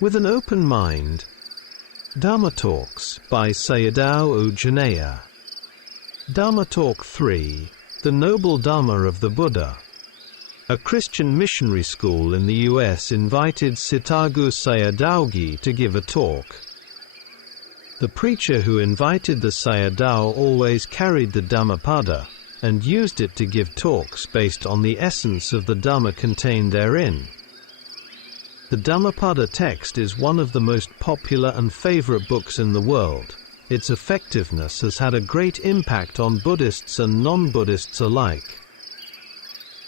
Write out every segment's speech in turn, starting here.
With an open mind. Dhamma Talks by Sayadaw Jhaneyya. Dhamma Talk 3, The Noble Dhamma of the Buddha. A Christian missionary school in the US invited Sitagu Sayadaw to give a talk. The preacher who invited the Sayadaw always carried the Dhammapada and used it to give talks based on the essence of the Dhamma contained therein. The Dhammapada text is one of the most popular and favorite books in the world. Its effectiveness has had a great impact on Buddhists and non-Buddhists alike.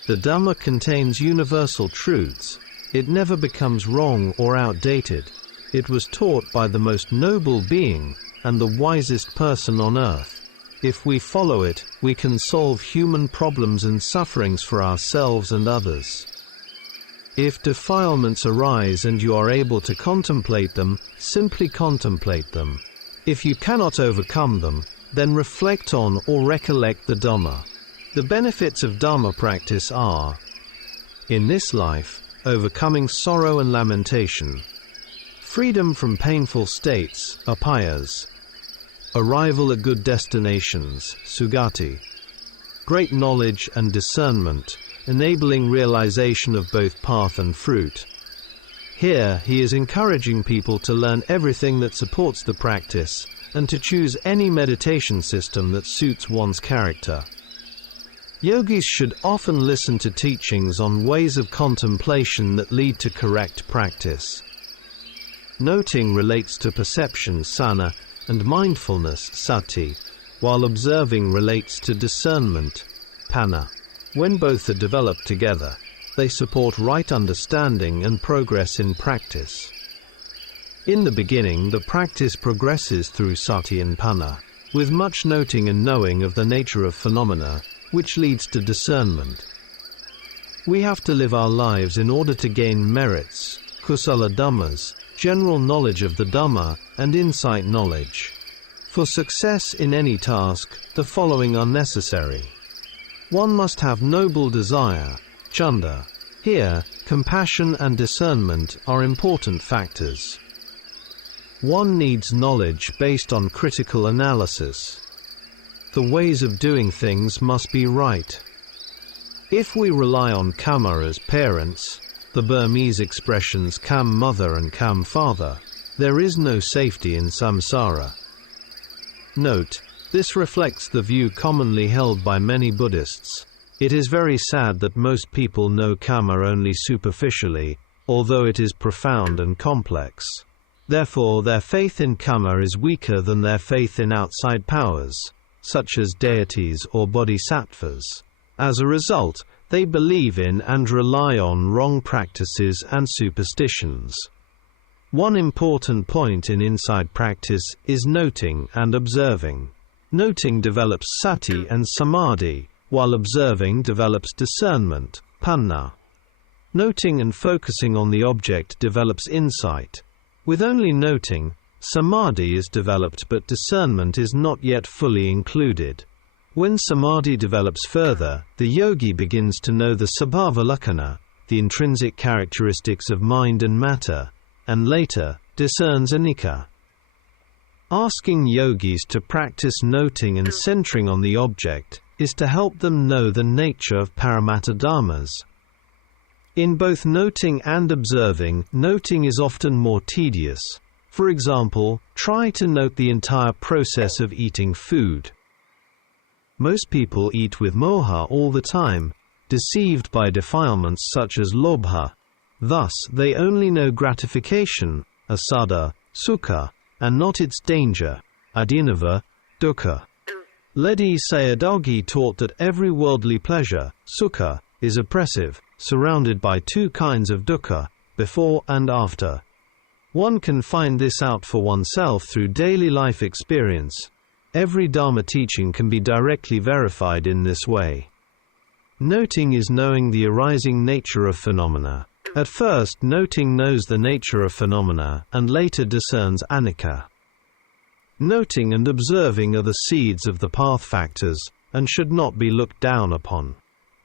The Dhamma contains universal truths. It never becomes wrong or outdated. It was taught by the most noble being and the wisest person on earth. If we follow it, we can solve human problems and sufferings for ourselves and others. If defilements arise and you are able to contemplate them, simply contemplate them. If you cannot overcome them, then reflect on or recollect the Dhamma. The benefits of Dhamma practice are: in this life, overcoming sorrow and lamentation, freedom from painful states, apayas, arrival at good destinations, sugati, great knowledge and discernment, enabling realization of both path and fruit. Here, he is encouraging people to learn everything that supports the practice, and to choose any meditation system that suits one's character. Yogis should often listen to teachings on ways of contemplation that lead to correct practice. Noting relates to perception, sana, and mindfulness, sati, while observing relates to discernment, panna. When both are developed together, they support right understanding and progress in practice. In the beginning, the practice progresses through sati and panna, with much noting and knowing of the nature of phenomena, which leads to discernment. We have to live our lives in order to gain merits, kusala dhammas, general knowledge of the Dhamma, and insight knowledge. For success in any task, the following are necessary. One must have noble desire, chanda. Here, compassion and discernment are important factors. One needs knowledge based on critical analysis. The ways of doing things must be right. If we rely on karma as parents, the Burmese expressions kam mother and kam father, there is no safety in samsara. Note: this reflects the view commonly held by many Buddhists. It is very sad that most people know karma only superficially, although it is profound and complex. Therefore, their faith in karma is weaker than their faith in outside powers, such as deities or bodhisattvas. As a result, they believe in and rely on wrong practices and superstitions. One important point in inside practice is noting and observing. Noting develops sati and samadhi, while observing develops discernment, panna. Noting and focusing on the object develops insight. With only noting, samadhi is developed but discernment is not yet fully included. When samadhi develops further, the yogi begins to know the sabhava lakkhana, the intrinsic characteristics of mind and matter, and later, discerns anicca. Asking yogis to practice noting and centering on the object is to help them know the nature of paramattha dhammas. In both noting and observing, noting is often more tedious. For example, try to note the entire process of eating food. Most people eat with moha all the time, deceived by defilements such as lobha. Thus, they only know gratification, asada, sukha, and not its danger, adinava, dukkha. Ledi Sayadaw taught that every worldly pleasure, sukha, is oppressive, surrounded by two kinds of dukkha, before and after. One can find this out for oneself through daily life experience. Every Dharma teaching can be directly verified in this way. Noting is knowing the arising nature of phenomena. At first, noting knows the nature of phenomena, and later discerns anicca. Noting and observing are the seeds of the path factors, and should not be looked down upon.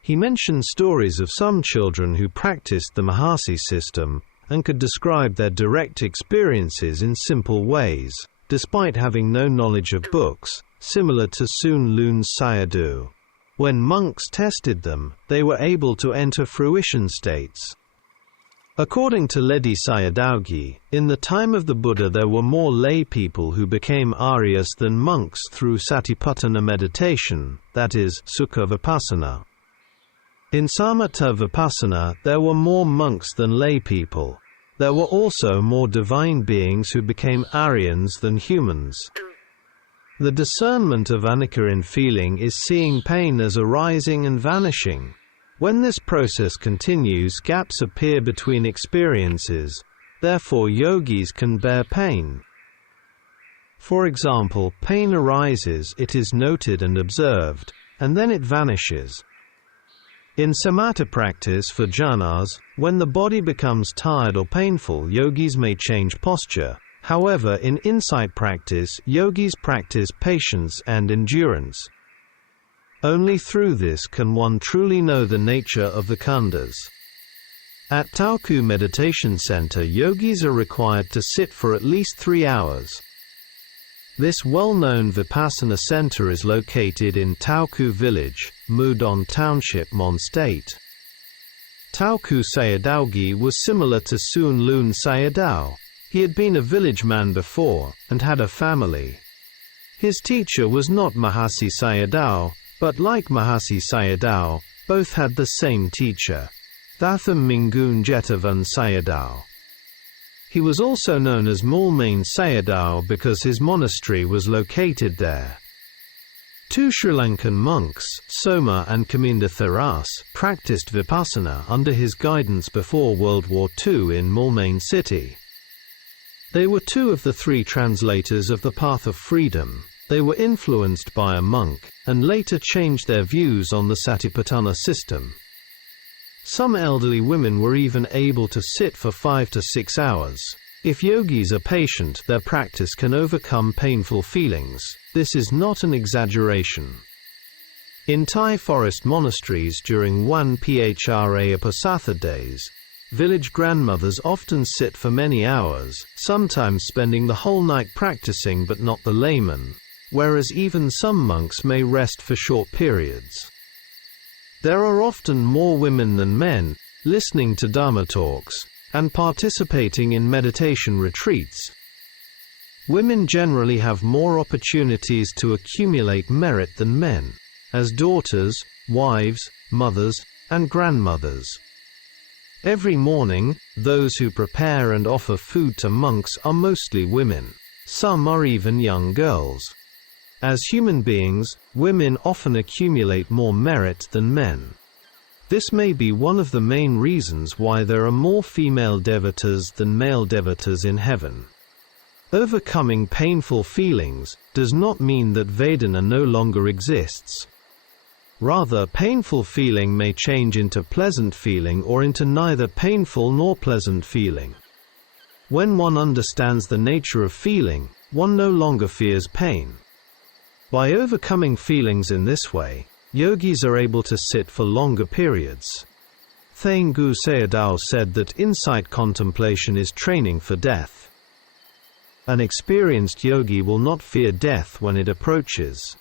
He mentioned stories of some children who practiced the Mahasi system, and could describe their direct experiences in simple ways, despite having no knowledge of books, similar to Sun Lun's Sayadaw. When monks tested them, they were able to enter fruition states. According to Ledi Sayadaw, in the time of the Buddha there were more lay people who became Aryas than monks through Satipatthana meditation, that is, Sukha Vipassana. In Samatha Vipassana, there were more monks than lay people. There were also more divine beings who became Aryans than humans. The discernment of anicca in feeling is seeing pain as arising and vanishing. When this process continues, gaps appear between experiences, therefore yogis can bear pain. For example, pain arises, it is noted and observed, and then it vanishes. In samatha practice for jhanas, when the body becomes tired or painful, yogis may change posture. However, in insight practice, yogis practice patience and endurance. Only through this can one truly know the nature of the khandhas. At Tauku Meditation Center, yogis are required to sit for at least 3 hours. This well-known Vipassana center is located in Tauku Village, Mudon Township, Mon State. Tauku Sayadaw was similar to Sun Lun Sayadaw. He had been a village man before, and had a family. His teacher was not Mahasi Sayadaw, but like Mahasi Sayadaw, both had the same teacher, Thatham Mingun Jetavan Sayadaw. He was also known as Mulmain Sayadaw because his monastery was located there. 2 Sri Lankan monks, Soma and Kaminda Theras, practiced Vipassana under his guidance before World War II in Mulmain city. They were 2 of the 3 translators of the Path of Freedom. They were influenced by a monk, and later changed their views on the Satipatthana system. Some elderly women were even able to sit for 5 to 6 hours. If yogis are patient, their practice can overcome painful feelings. This is not an exaggeration. In Thai forest monasteries during 1 Phra Apasatha days, village grandmothers often sit for many hours, sometimes spending the whole night practicing but not the layman, whereas even some monks may rest for short periods. There are often more women than men, listening to Dharma talks, and participating in meditation retreats. Women generally have more opportunities to accumulate merit than men, as daughters, wives, mothers, and grandmothers. Every morning, those who prepare and offer food to monks are mostly women. Some are even young girls. As human beings, women often accumulate more merit than men. This may be one of the main reasons why there are more female devatas than male devatas in heaven. Overcoming painful feelings does not mean that Vedana no longer exists. Rather, painful feeling may change into pleasant feeling or into neither painful nor pleasant feeling. When one understands the nature of feeling, one no longer fears pain. By overcoming feelings in this way, yogis are able to sit for longer periods. Thaingu Sayadaw said that insight contemplation is training for death. An experienced yogi will not fear death when it approaches.